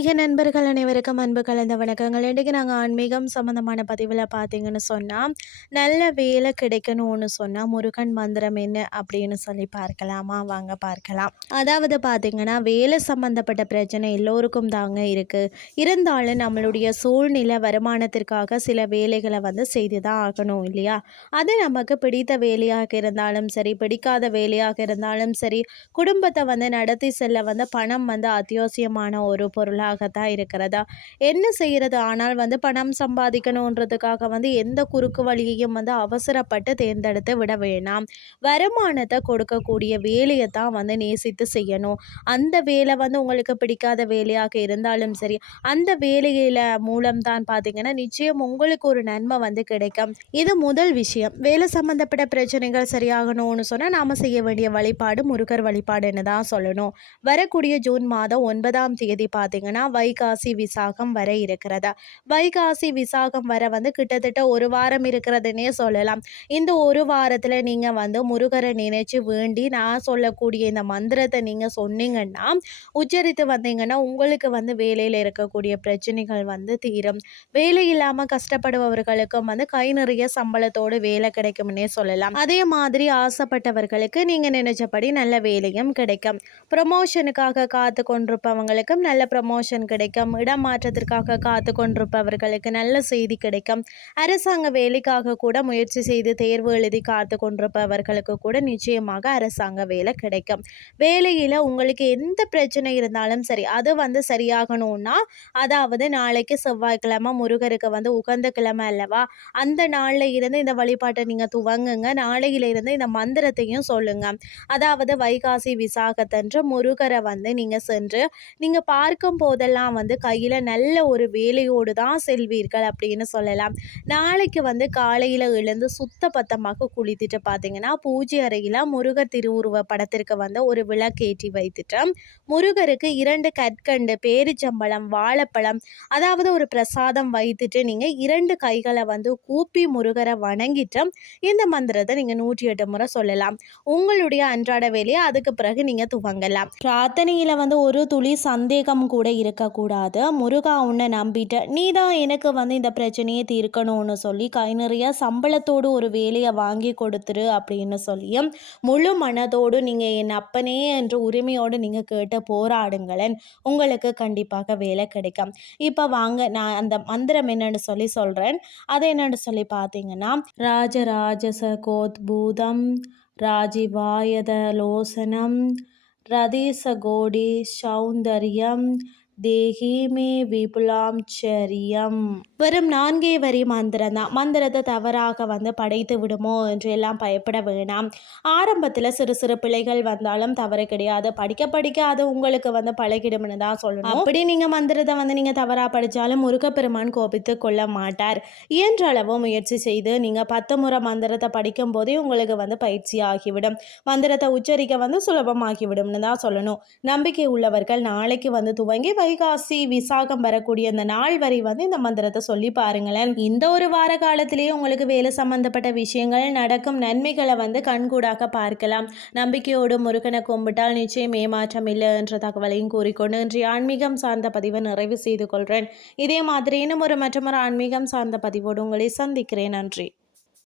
ஆன்மீக நண்பர்கள் அனைவருக்கும் அன்பு கலந்த வணக்கங்கள். இன்றைக்கி நாங்கள் ஆன்மீகம் சம்மந்தமான பதிவில் பார்த்தீங்கன்னு சொன்னால் நல்ல வேலை கிடைக்கணும்னு சொன்னால் முருகன் மந்திரம் என்ன அப்படின்னு சொல்லி பார்க்கலாமா? வாங்க பார்க்கலாம். அதாவது பார்த்தீங்கன்னா வேலை சம்மந்தப்பட்ட பிரச்சனை எல்லோருக்கும் தாங்க இருக்குது இருந்தாலும் நம்மளுடைய சூழ்நிலை வருமானத்திற்காக சில வேலைகளை வந்து செய்து தான் ஆகணும் இல்லையா? அது நமக்கு பிடித்த வேலையாக இருந்தாலும் சரி பிடிக்காத வேலையாக இருந்தாலும் சரி குடும்பத்தை வந்து நடத்தி செல்ல வந்து பணம் வந்து அத்தியாவசியமான ஒரு பொருளாக தான் இருக்கிறதா? என்ன செய்கிறது ஆனால் வந்து பணம் சம்பாதிக்கணுன்றதுக்காக வந்து எந்த குறுக்கு வழியையும் வந்து அவசரப்பட்டு தேர்ந்தெடுத்து விட வேணாம். வருமானத்தை கொடுக்கக்கூடிய வேலையை தான் வந்து நேசித்து செய்யணும். அந்த வேலை வந்து உங்களுக்கு பிடிக்காத வேலையாக இருந்தாலும் சரி அந்த வேலையில மூலம்தான் பார்த்தீங்கன்னா நிச்சயம் உங்களுக்கு ஒரு நன்மை வந்து கிடைக்கும். இது முதல் விஷயம். வேலை சம்பந்தப்பட்ட பிரச்சனைகள் சரியாகணும்னு சொன்னால் நாம் செய்ய வேண்டிய வழிபாடு முருகர் வழிபாடுன்னு தான் சொல்லணும். வரக்கூடிய ஜூன் மாதம் ஒன்பதாம் தேதி பார்த்தீங்கன்னா வைகாசி விசாகம் வர இருக்கிறதா? வைகாசி விசாகம் வர வந்து கிட்டத்தட்ட ஒரு வாரம் இருக்கிறதுனே சொல்லலாம். இந்த ஒரு வாரத்தில் நீங்கள் வந்து முருகரை நினைச்சு வேண்டி நான் சொல்லக்கூடிய இந்த மந்திரத்தை நீங்கள் சொன்னீங்கன்னா உச்சரித்து வந்தீங்கன்னா உங்களுக்கு வந்து வேலையில் இருக்கக்கூடிய பிரச்சனைகள் வந்து தீரும். வேலை இல்லாமல் கஷ்டப்படுபவர்களுக்கும் வந்து கை நிறைய சம்பளத்தோடு வேலை கிடைக்கும்னே சொல்லலாம். அதே மாதிரி ஆசைப்பட்டவர்களுக்கு நீங்கள் நினைச்சபடி நல்ல வேலையும் கிடைக்கும். ப்ரமோஷனுக்காக காத்து கொண்டிருப்பவங்களுக்கும் நல்ல ப்ரமோஷன் கிடைக்கும் இடமாற்றத்திற்காக காத்து கொண்டிருப்பவர்களுக்கு நல்ல செய்தி கிடைக்கும். அரசாங்க வேலைக்காக கூட முயற்சி செய்து தேர்வு எழுதி காத்து கொண்டிருப்பவர்களுக்கு கூட நிச்சயமாக அரசாங்க வேலை கிடைக்கும். வேலையில் உங்களுக்கு எந்த பிரச்சனை இருந்தாலும் சரி அது வந்து சரியாகணும்னா அதாவது நாளைக்கு செவ்வாய்க்கிழமை முருகருக்கு வந்து உகந்த கிழமை அல்லவா அந்த நாளில் இருந்து இந்த வழிபாட்டை நீங்கள் துவங்குங்க. நாளையிலிருந்து இந்த மந்திரத்தையும் சொல்லுங்க. அதாவது வைகாசி விசாகத்தன்று முருகரை வந்து நீங்கள் சென்று நீங்கள் பார்க்கும் போதெல்லாம் வந்து கையில் நல்ல ஒரு வேலையோடு தான் செல்வீர்கள் அப்படின்னு சொல்லலாம். நாளைக்கு வந்து காலையில் எழுந்து சுத்த பத்தமாக குளித்துட்டு பார்த்தீங்கன்னா பூஜை அறையில் முருகர் திருவுருவ படத்திற்கு வந்து ஒரு விளக்கேற்றி வைத்துட்டு முருகருக்கு இரண்டு கற்கண்டு பேரிச்சம்பழம் வாழைப்பழம் அதாவது ஒரு பிரசாதம் வைத்துட்டு நீங்கள் இரண்டு கைகளை வந்து கூப்பி முருகரை வணங்கிட்டு இந்த மந்திரத்தை நீங்கள் நூற்றி எட்டு முறை சொல்லலாம். உங்களுடைய அன்றாட வேலையை அதுக்கு பிறகு நீங்கள் துவங்கலாம். பிரார்த்தனையில் வந்து ஒரு துளி சந்தேகம் கூட இருக்கக்கூடாது. முருகா உன்னை நம்பிட்டு நீ தான் எனக்கு வந்து இந்த பிரச்சனையை தீர்க்கணும்னு சொல்லி கை நிறைய சம்பளத்தோடு ஒரு வேலையை வாங்கி கொடுத்துரு அப்படின்னு சொல்லியும் முழு மனதோடு நீங்கள் என் அப்பனே என்ற உரிமையோடு நீங்கள் கேட்டு போராடுங்களேன். உங்களுக்கு கண்டிப்பாக வேலை கிடைக்கும். இப்போ வாங்க நான் அந்த மந்திரம் என்னன்னு சொல்லி சொல்கிறேன் அது என்னன்னு சொல்லி பார்த்தீங்கன்னா ராஜராஜச கோத்பூதம் ராஜிவாயதலோசனம் ரதீசகோடி சௌந்தர்யம் தேகி மே விபுலாம் சரியம் வெறும் நான்கே வரி மந்திரம் தான். மந்திரத்தை தவறாக வந்து படைத்து விடுமோ என்று எல்லாம் பயப்பட வேணாம். ஆரம்பத்தில் சிறு சிறு பிள்ளைகள் வந்தாலும் தவறு கிடையாது. படிக்க படிக்க அது உங்களுக்கு வந்து பழகிடும்னு தான் சொல்லணும். அப்படி நீங்கள் மந்திரத்தை வந்து நீங்கள் தவறாக படித்தாலும் முருகப்பெருமான் கோபித்து கொள்ள மாட்டார். இயன்ற அளவு முயற்சி செய்து நீங்கள் பத்து முறை மந்திரத்தை படிக்கும் போதே உங்களுக்கு வந்து பயிற்சி ஆகிவிடும். மந்திரத்தை உச்சரிக்க வந்து சுலபமாகிவிடும்னு தான் சொல்லணும். நம்பிக்கை உள்ளவர்கள் நாளைக்கு வந்து துவங்கி வைகாசி விசாகம் வரக்கூடிய அந்த நாள் வரை வந்து இந்த மந்திரத்தை சொல்லி பாருங்களேன். இந்த ஒரு வார காலத்திலேயே உங்களுக்கு வேலை சம்பந்தப்பட்ட விஷயங்கள் நடக்கும். நன்மைகளை வந்து கண்கூடாக பார்க்கலாம். நம்பிக்கையோடு முருகனை கும்பிட்டால் நிச்சயம் ஏமாற்றம் இல்லை என்ற தகவலையும் கூறிக்கொண்டு இன்றைய ஆன்மீகம் சார்ந்த பதிவை நிறைவு செய்து கொள்கிறேன். இதே மாதிரி இன்னும் ஒரு மற்றொரு ஆன்மீகம் சார்ந்த பதிவோடு உங்களை சந்திக்கிறேன். நன்றி.